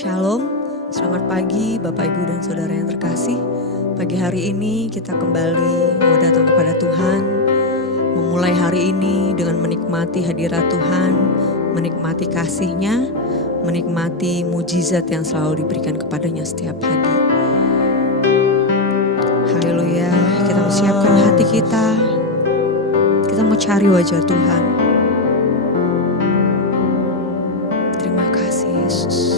Shalom, selamat pagi Bapak Ibu dan Saudara yang terkasih. Pagi hari ini kita kembali mau datang kepada Tuhan, memulai hari ini dengan menikmati hadirat Tuhan, menikmati kasih-Nya, menikmati mujizat yang selalu diberikan kepadanya setiap pagi. Haleluya, kita mempersiapkan hati kita mau cari wajah Tuhan. Terima kasih Yesus.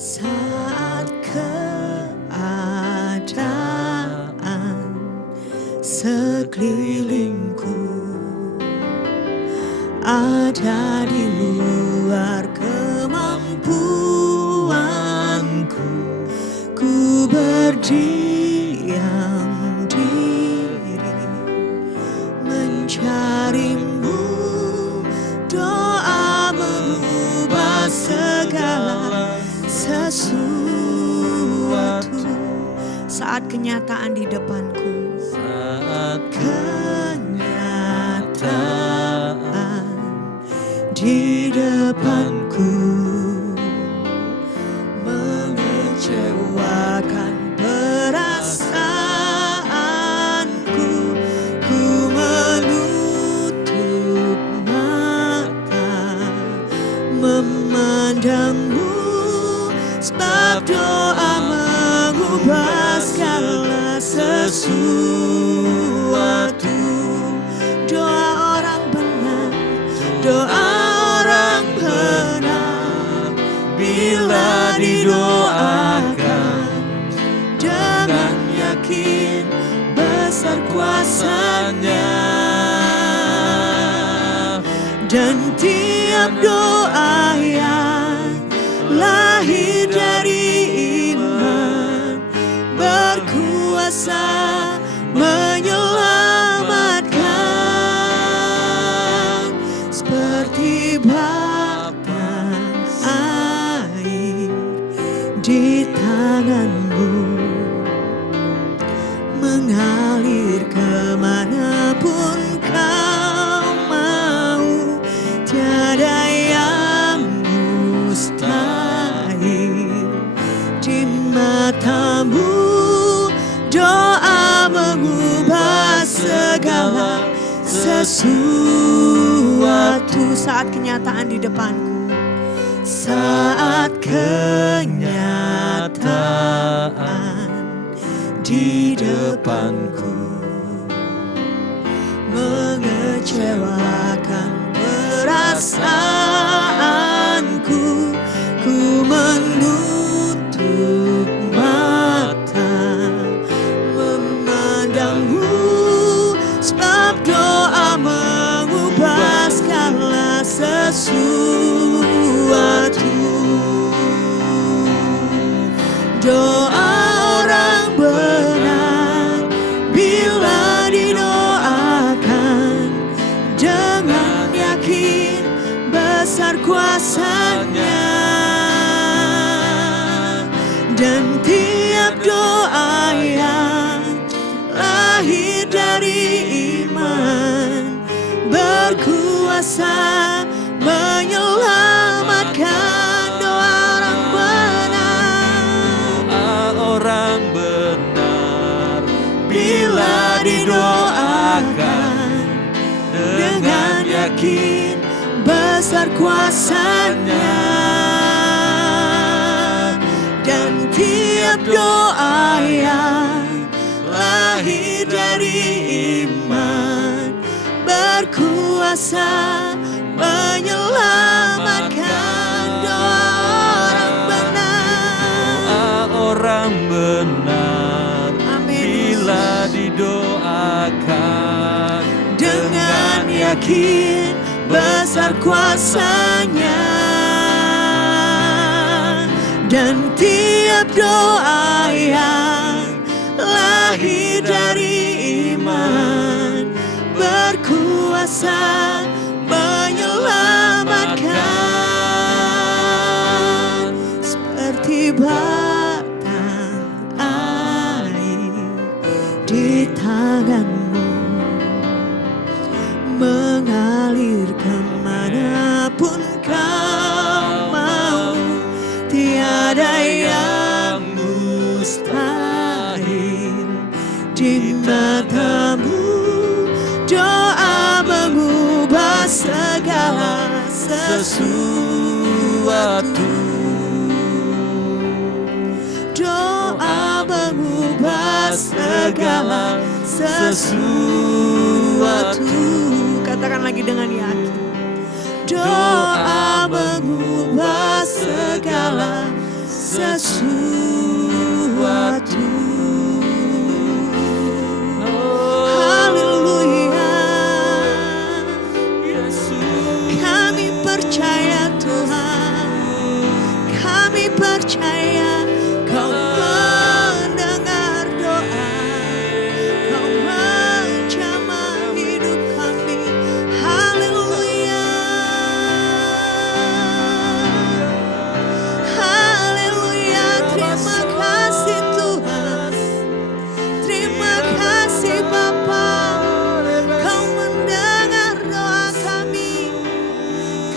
Saat keadaan sekelilingku ada di luar kemampuanku, ku berdiam diri mencarimu, doa mengubah segala sesuatu. Saat kenyataan di depanku, saat kenyataan di depanku mengecewakan perasaanku, ku menutup mata memandangmu. Sebab doa mengubah segala sesuatu. Doa orang benar, doa orang benar, bila didoakan dengan yakin besar kuasanya. Dan tiap doa yang lahir dari iman berkuasa menyelamatkan, seperti batang air tangan-Mu mengalir kemanapun Kau mau. Tiada yang mustahil di mata-Mu. Doa mengubah segala sesuatu. Saat kenyataan di depanku, saat kenyataan di depanku mengecewakan perasaanku, ku menutup mata memandang-Mu, sebab doa mengubah segala sesuatu. Doa orang benar bila didoakan dengan yakin besar kuasa-Nya, dan tiap doa yang lahir dari iman berkuasa menyelamatkan. Orang benar bila didoakan dengan yakin besar kuasa-Nya, dan tiap doa yang lahir dari iman berkuasa menyelamatkan. Orang benar Amin. bila didoakan dengan yakin besar kuasa-Nya, dan tiap doa yang lahir dari iman berkuasa menyelamatkan. Seperti batang air di tangan-Mu mengalir kemanapun Kau mau. Tiada yang mustahil di mata-Mu. Doa mengubah segala sesuatu. Doa mengubah segala sesuatu. Katakan lagi dengan yakin. Doa mengubah segala sesuatu. Haleluya. Kami percaya Tuhan. Kami percaya Kau mendengar doa. Kau menjamah hidup kami. Haleluya. Haleluya. Terima kasih Tuhan. Terima kasih Bapa. Kau mendengar doa kami.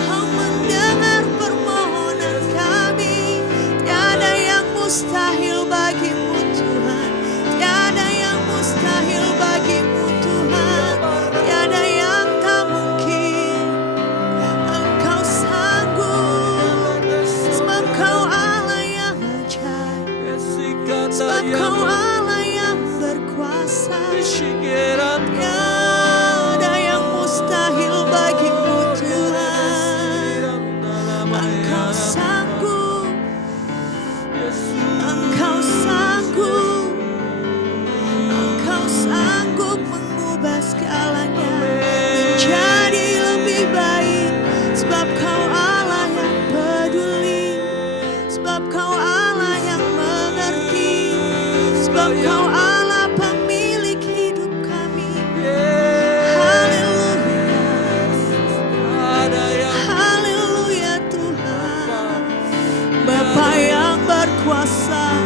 Kau mendengar permohonan kami. Tiada yang mustahil bagimu Tuhan. Tiada yang mustahil bagimu Tuhan. Tiada yang tak mungkin. Engkau sanggup. Sebab Kau Allah yang ajaib. Sebab Kau Allah yang berkuasa. Tiada yang mustahil bagimu Tuhan. Engkau sanggup. Engkau sanggup. Engkau sanggup mengubah segalanya menjadi lebih baik. Sebab Kau Allah yang peduli. Sebab Kau Allah yang mengerti. Sebab Kau Allah pemilik hidup kami. Haleluya. Haleluya Tuhan. Bapa yang berkuasa.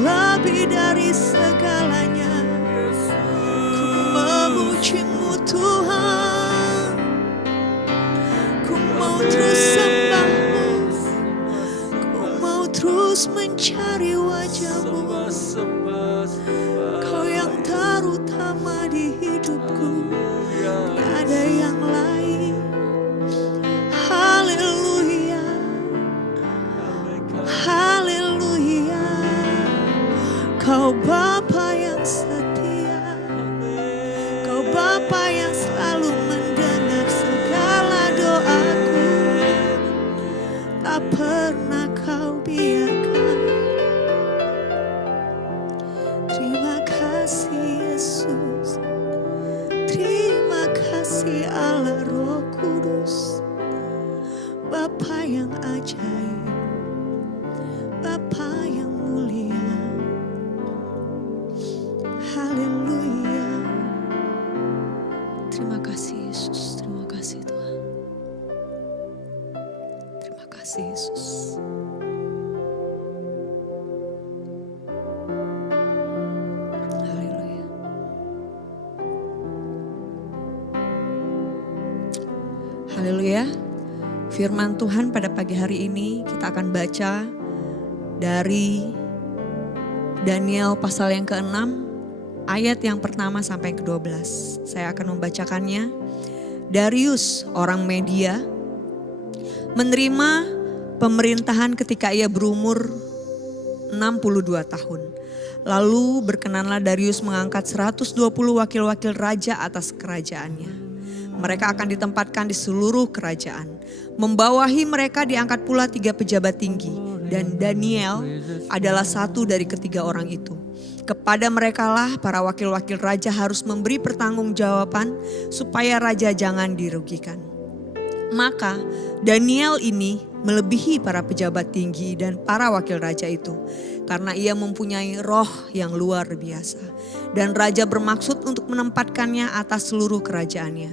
lebih dari segalanya. Ku memuji-Mu Tuhan, ku mau terus sembah-Mu, ku mau terus mencari wajah-Mu. Kau yang terutama di hidupku, tiada yang lain. Haleluya, haleluya. Kau Bapa yang setia, Kau Bapa yang selalu mendengar segala doaku. Tak pernah Kau biarkan. Terima kasih Yesus, terima kasih Allah Roh Kudus, Bapa yang ajaib, Bapa yang mulia. Haleluya. Terima kasih Yesus, terima kasih Tuhan. Terima kasih Yesus. Haleluya. Haleluya. Firman Tuhan pada pagi hari ini kita akan baca dari Daniel pasal yang ke-6 ayat yang pertama sampai yang ke-12. Saya akan membacakannya. Darius orang Media menerima pemerintahan ketika ia berumur 62 tahun. Lalu berkenanlah Darius mengangkat 120 wakil-wakil raja atas kerajaannya. Mereka akan ditempatkan di seluruh kerajaan. Membawahi mereka diangkat pula 3 pejabat tinggi. Dan Daniel adalah satu dari ketiga orang itu. Kepada merekalah para wakil-wakil raja harus memberi pertanggungjawaban supaya raja jangan dirugikan. Maka Daniel ini melebihi para pejabat tinggi dan para wakil raja itu. Karena ia mempunyai roh yang luar biasa. Dan raja bermaksud untuk menempatkannya atas seluruh kerajaannya.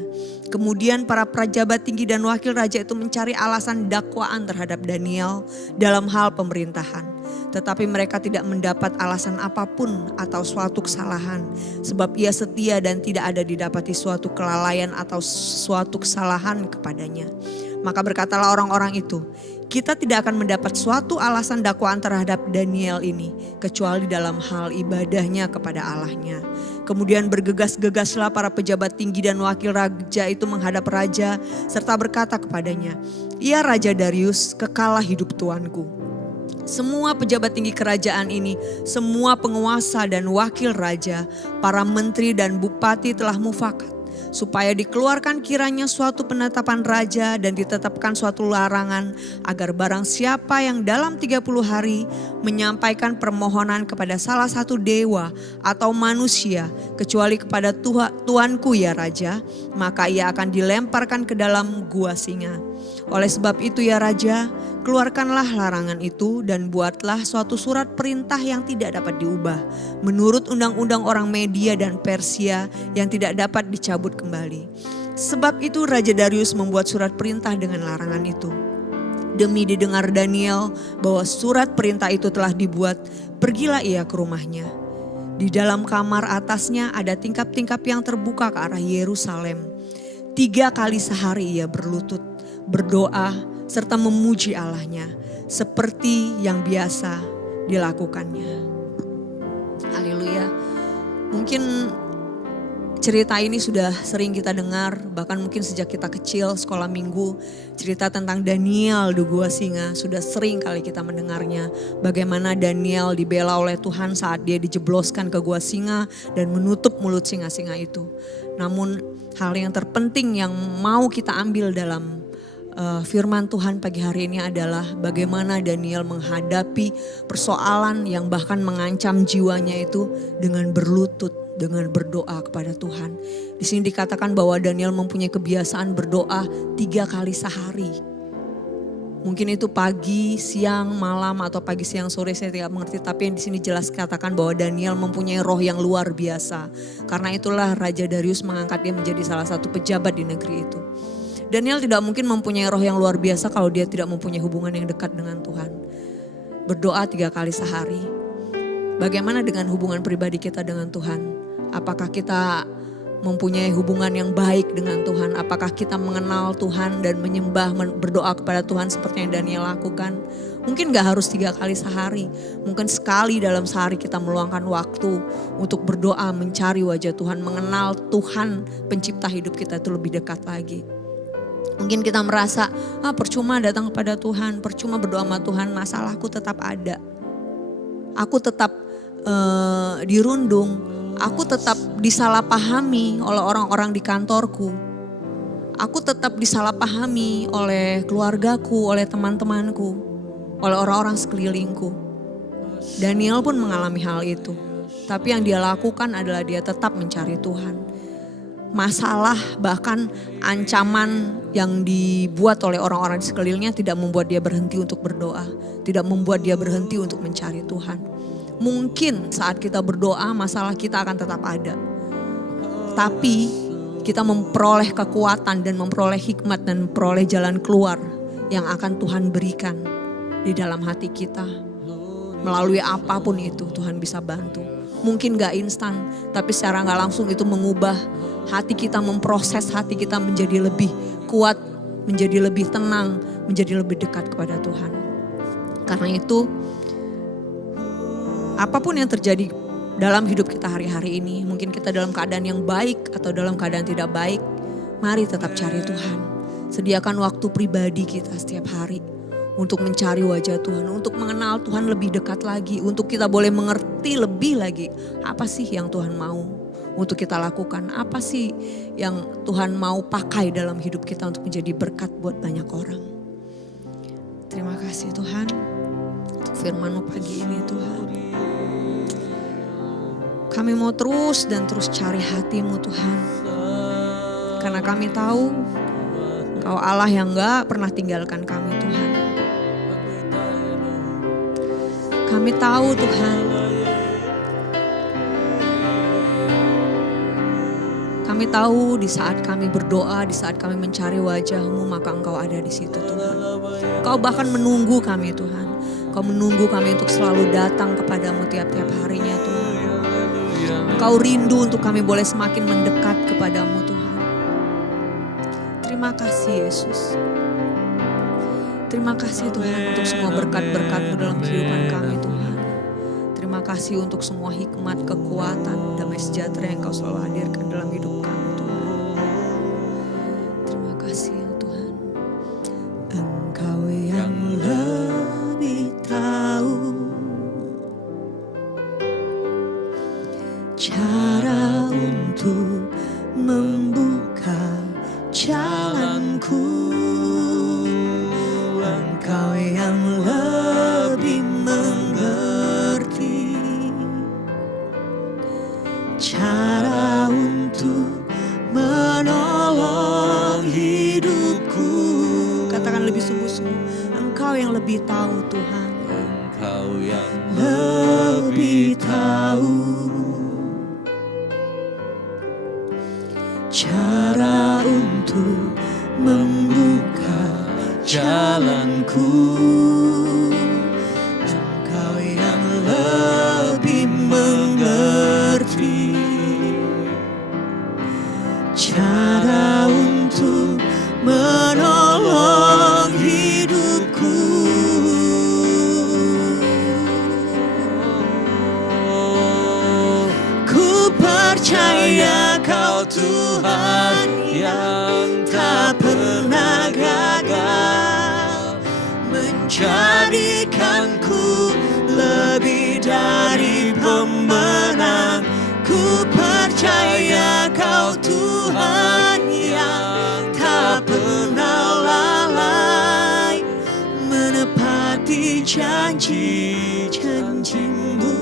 Kemudian para pejabat tinggi dan wakil raja itu mencari alasan dakwaan terhadap Daniel dalam hal pemerintahan. Tetapi mereka tidak mendapat alasan apapun atau suatu kesalahan. Sebab ia setia dan tidak ada didapati suatu kelalaian atau suatu kesalahan kepadanya. Maka berkatalah orang-orang itu, kita tidak akan mendapat suatu alasan dakwaan terhadap Daniel ini, kecuali dalam hal ibadahnya kepada Allahnya. Kemudian bergegas-gegaslah para pejabat tinggi dan wakil raja itu menghadap raja, serta berkata kepadanya, ya Raja Darius, kekalah hidup tuanku. Semua pejabat tinggi kerajaan ini, semua penguasa dan wakil raja, para menteri dan bupati telah mufakat. Supaya dikeluarkan kiranya suatu penetapan raja dan ditetapkan suatu larangan agar barang siapa yang dalam 30 hari menyampaikan permohonan kepada salah satu dewa atau manusia kecuali kepada tuanku ya raja, maka ia akan dilemparkan ke dalam gua singa. Oleh sebab itu ya raja, keluarkanlah larangan itu dan buatlah suatu surat perintah yang tidak dapat diubah menurut undang-undang orang Media dan Persia yang tidak dapat dicabut kembali. Sebab itu Raja Darius membuat surat perintah dengan larangan itu. Demi didengar Daniel bahwa surat perintah itu telah dibuat, pergilah ia ke rumahnya. Di dalam kamar atasnya ada tingkap-tingkap yang terbuka ke arah Yerusalem. 3 kali sehari ia berlutut, berdoa, serta memuji Allahnya seperti yang biasa dilakukannya. Haleluya. Mungkin cerita ini sudah sering kita dengar, bahkan mungkin sejak kita kecil sekolah minggu, cerita tentang Daniel di gua singa sudah sering kali kita mendengarnya. Bagaimana Daniel dibela oleh Tuhan saat dia dijebloskan ke gua singa dan menutup mulut singa-singa itu. Namun hal yang terpenting yang mau kita ambil dalam firman Tuhan pagi hari ini adalah bagaimana Daniel menghadapi persoalan yang bahkan mengancam jiwanya itu dengan berlutut, dengan berdoa kepada Tuhan. Di sini dikatakan bahwa Daniel mempunyai kebiasaan berdoa 3 kali sehari. Mungkin itu pagi, siang, malam atau pagi, siang, sore saya tidak mengerti. Tapi yang di sini jelas katakan bahwa Daniel mempunyai roh yang luar biasa. Karena itulah Raja Darius mengangkat dia menjadi salah satu pejabat di negeri itu. Daniel tidak mungkin mempunyai roh yang luar biasa kalau dia tidak mempunyai hubungan yang dekat dengan Tuhan. Berdoa 3 kali sehari. Bagaimana dengan hubungan pribadi kita dengan Tuhan? Apakah kita mempunyai hubungan yang baik dengan Tuhan? Apakah kita mengenal Tuhan dan menyembah, berdoa kepada Tuhan seperti yang Daniel lakukan? Mungkin gak harus 3 kali sehari. Mungkin sekali dalam sehari kita meluangkan waktu untuk berdoa, mencari wajah Tuhan, mengenal Tuhan pencipta hidup kita itu lebih dekat lagi. Mungkin kita merasa, percuma datang kepada Tuhan, percuma berdoa sama Tuhan, masalahku tetap ada. Aku tetap dirundung, aku tetap disalahpahami oleh orang-orang di kantorku. Aku tetap disalahpahami oleh keluargaku, oleh teman-temanku, oleh orang-orang sekelilingku. Daniel pun mengalami hal itu. Tapi yang dia lakukan adalah dia tetap mencari Tuhan. Masalah bahkan ancaman yang dibuat oleh orang-orang di sekelilingnya tidak membuat dia berhenti untuk berdoa. Tidak membuat dia berhenti untuk mencari Tuhan. Mungkin saat kita berdoa masalah kita akan tetap ada. Tapi kita memperoleh kekuatan dan memperoleh hikmat dan memperoleh jalan keluar yang akan Tuhan berikan di dalam hati kita. Melalui apapun itu Tuhan bisa bantu. Mungkin gak instan, tapi secara gak langsung itu mengubah hati kita, memproses hati kita menjadi lebih kuat, menjadi lebih tenang, menjadi lebih dekat kepada Tuhan. Karena itu, apapun yang terjadi dalam hidup kita hari-hari ini, mungkin kita dalam keadaan yang baik atau dalam keadaan tidak baik, mari tetap cari Tuhan. Sediakan waktu pribadi kita setiap hari untuk mencari wajah Tuhan, untuk mengenal Tuhan lebih dekat lagi, untuk kita boleh mengerti lebih lagi apa sih yang Tuhan mau untuk kita lakukan, apa sih yang Tuhan mau pakai dalam hidup kita untuk menjadi berkat buat banyak orang. Terima kasih Tuhan untuk firman-Mu pagi ini Tuhan. Kami mau terus dan terus cari hati-Mu Tuhan. Karena kami tahu Engkau Allah yang gak pernah tinggalkan kami Tuhan. Kami tahu Tuhan. Kami tahu di saat kami berdoa, di saat kami mencari wajah-Mu, maka Engkau ada di situ Tuhan. Engkau bahkan menunggu kami Tuhan. Engkau menunggu kami untuk selalu datang kepadamu tiap-tiap harinya Tuhan. Engkau rindu untuk kami boleh semakin mendekat kepadamu Tuhan. Terima kasih Yesus. Terima kasih Tuhan untuk semua berkat-berkat-Mu dalam kehidupan kami Tuhan. Terima kasih untuk semua hikmat, kekuatan, damai sejahtera yang Kau selalu hadirkan dalam hidup kami Tuhan. Terima kasih ya Tuhan. Engkau yang lebih tahu cara untuk membuka jalanku. Engkau yang lebih mengerti cara untuk menolong hidupku. Katakan lebih sungguh-sungguh. Engkau yang lebih tahu Tuhan. Engkau yang Lebih tahu cara untuk membuka jalanku. Engkau yang lebih mengerti cara untuk menolong hidupku. Ku percaya Kau Tuhan yang tak pernah gagal, menjadikanku lebih dari pemenang. Ku percaya Kau Tuhan yang tak pernah lalai, menepati janji-janji-Mu.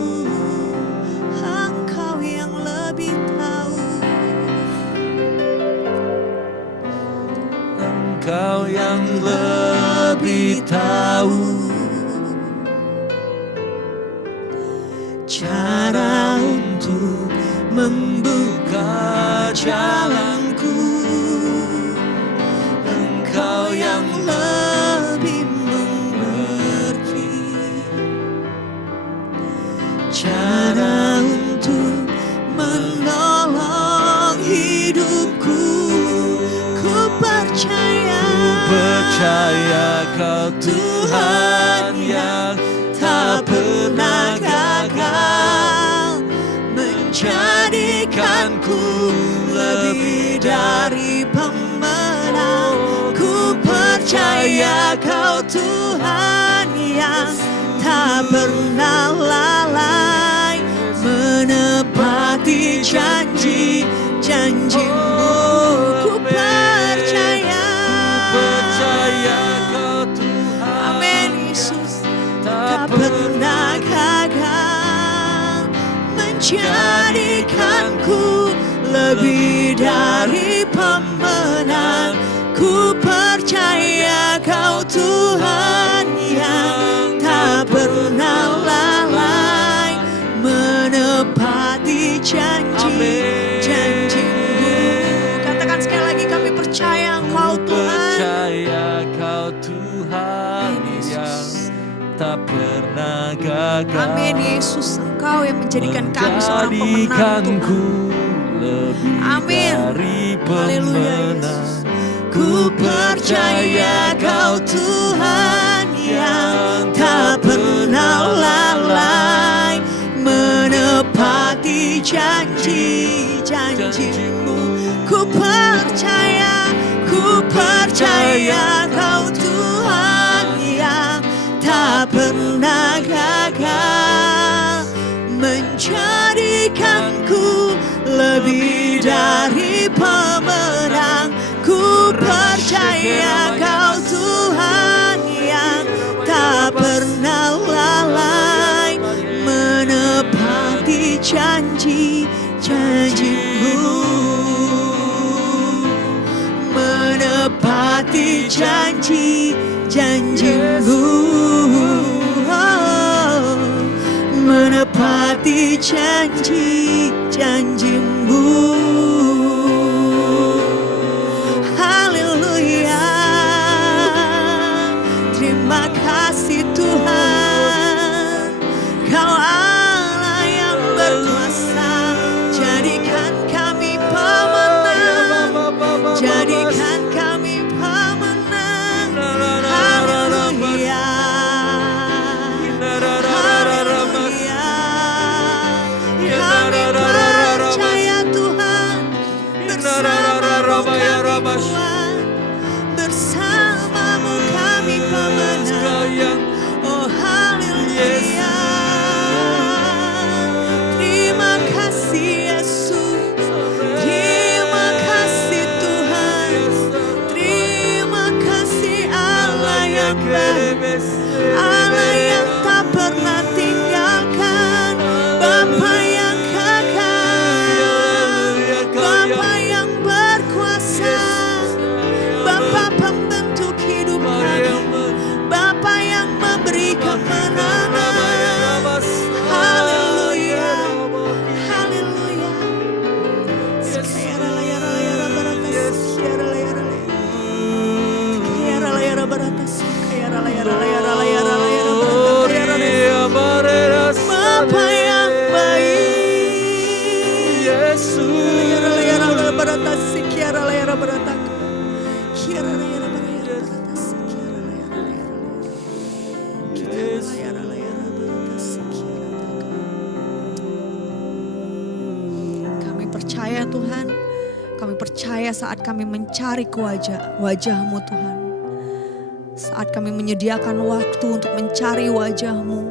Engkau yang lebih tahu. Engkau yang lebih tahu Cara untuk membuka jalanku. Engkau yang lebih mengerti cara untuk menolong hidupku. Ku percaya Kau Tuhan yang tak pernah gagal, menjadikanku lebih dari pemenang. Ku percaya Kau Tuhan yang tak pernah lalai, menepati janji-janji-Mu. Ku percaya Kau Tuhan. Amin Yesus, tak pernah gagal, menjadikanku lebih dari pemenang. Ku percaya Kau Tuhan yang tak pernah lalai, menepati janji-janji-Mu. Katakan sekali lagi, kami percaya Engkau Tuhan. Percaya Kau Tuhan yang tak pernah gagal. Amin Yesus, Engkau yang menjadikan kami seorang pemenang Menjadikanku Tuhan. lebih Amin. dari Haleluya pemenang. Yesus. Ku percaya Kau Tuhan yang tak pernah lalai, menepati janji-janji-Mu. Ku percaya Kau Tuhan yang tak pernah gagal, menjadikanku lebih dari pemenang. Ku percaya Kau Tuhan yang tak pernah lalai, menepati janji-janji-Mu, menepati janji-janji-Mu, oh, menepati janji-janji-Mu. Haleluya, terima kasih Tuhan, Kau Allah yang berkuasa. Jadikan kami pemenang, jadikan kami pemenang. Haleluya, haleluya. Kami percaya Tuhan, bersama-Mu kami kuat, bersama-Mu kami pemenang. Oh haleluya, terima kasih Yesus, terima kasih Tuhan, terima kasih Allah yang baik, Allah yang tak pernah tinggalkan, Bapa yang kekal, Bapa yang berkuasa, Bapa pembentuk hidup kami, Bapa yang memberi kemenangan. Haleluya, haleluya. Bapa yang baik, Yesus. Kami percaya Tuhan, kami percaya saat kami mencari wajah-Mu Tuhan, saat kami menyediakan waktu untuk mencari wajah-Mu,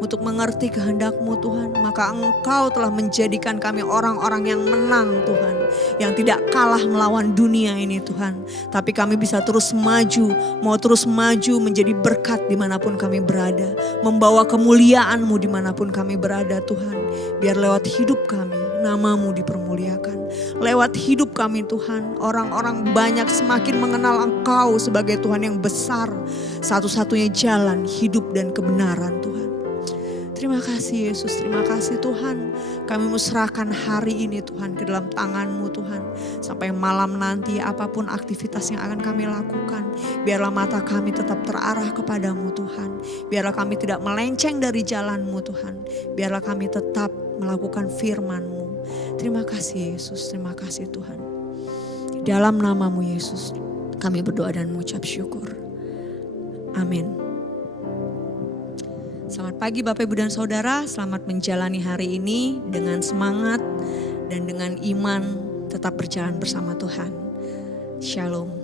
untuk mengerti kehendak-Mu Tuhan, maka Engkau telah menjadikan kami orang-orang yang menang Tuhan, yang tidak kalah melawan dunia ini Tuhan, tapi kami bisa terus maju, mau terus maju menjadi berkat dimanapun kami berada, membawa kemuliaan-Mu dimanapun kami berada Tuhan. Biar lewat hidup kami nama-Mu dipermuliakan, lewat hidup kami Tuhan orang-orang banyak semakin mengenal Engkau sebagai Tuhan yang besar, satu-satunya jalan hidup dan kebenaran Tuhan. Terima kasih Yesus, terima kasih Tuhan. Kami mau serahkan hari ini Tuhan ke dalam tangan-Mu Tuhan. Sampai malam nanti apapun aktivitas yang akan kami lakukan. Biarlah mata kami tetap terarah kepadamu Tuhan. Biarlah kami tidak melenceng dari jalan-Mu Tuhan. Biarlah kami tetap melakukan firman-Mu. Terima kasih Yesus, terima kasih Tuhan. Di dalam nama-Mu Yesus kami berdoa dan mengucap syukur. Amin. Selamat pagi Bapak Ibu dan Saudara, selamat menjalani hari ini dengan semangat dan dengan iman tetap berjalan bersama Tuhan. Shalom.